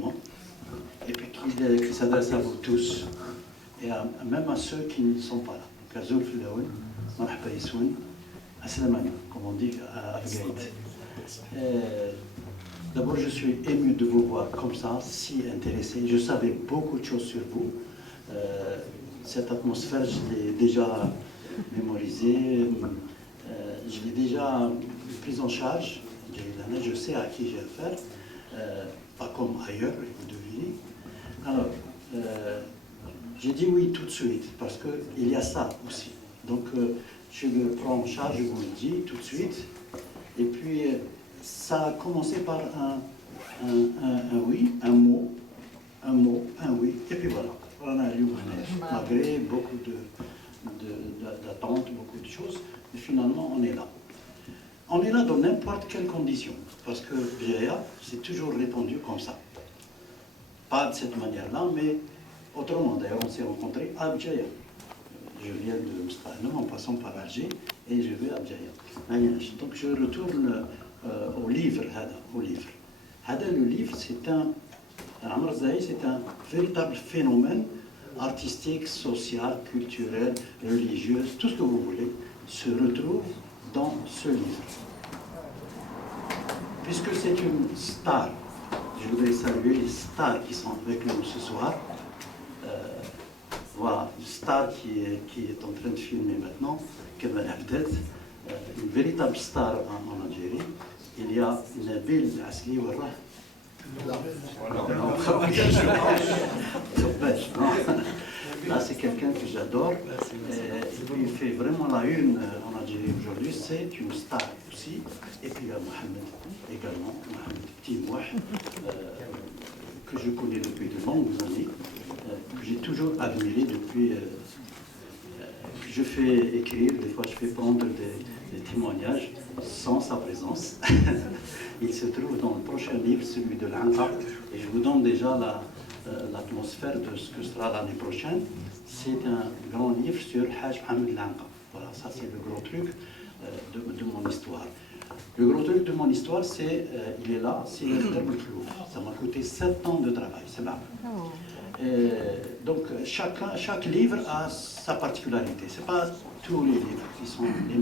directement, et puis qui s'adresse à vous tous, et même à ceux qui ne sont pas là. Kazoul Filaoun, Marhaba Yissoun, Aslamana, comme on dit à Afghaït. D'abord, je suis ému de vous voir comme ça, si intéressé. Je savais beaucoup de choses sur vous. Cette atmosphère, je l'ai déjà mémorisée, je l'ai déjà prise en charge. Je sais à qui j'ai affaire, pas comme ailleurs, vous devinez. Alors, j'ai dit oui tout de suite, parce qu'il y a ça aussi. Donc, je le prends en charge, je vous le dis tout de suite. Et puis, ça a commencé par un oui, un mot, un oui, et puis voilà. Malgré beaucoup d'attentes, beaucoup de choses, mais finalement, on est là. On est là dans n'importe quelle condition, parce que BJA, c'est toujours répondu comme ça. Pas de cette manière-là, mais autrement. D'ailleurs, on s'est rencontrés à Béjaïa. Je viens de Mstahana en passant par Alger, et je vais à Béjaïa. Donc, je retourne au livre. Le livre, c'est un véritable phénomène artistique, social, culturel, religieux, tout ce que vous voulez, se retrouve dans ce livre. Puisque c'est une star, je voudrais saluer les stars qui sont avec nous ce soir. Voilà, une star qui est en train de filmer maintenant, Kemal Abdel, une véritable star en Algérie. Il y a Nabil Asli Warrah. Là, c'est quelqu'un que j'adore. Il fait vraiment la une en Algérie aujourd'hui. C'est une star aussi. Et puis il y a Mohamed également, Mohamed Timouh, que je connais depuis de longues années, que j'ai toujours admiré depuis que je fais écrire. Des fois, je fais prendre des témoignages sans sa présence. Il se trouve dans le prochain livre, celui de l'Anqa, et je vous donne déjà l'atmosphère de ce que sera l'année prochaine. C'est un grand livre sur Haj Mohamed l'Anqa. Voilà, ça c'est le gros truc de mon histoire. Le gros truc de mon histoire, il est là, c'est le Terme Klouf. Ça m'a coûté 7 ans de travail, c'est marrant. Donc chaque livre a sa particularité. Ce n'est pas tous les livres qui sont les mêmes.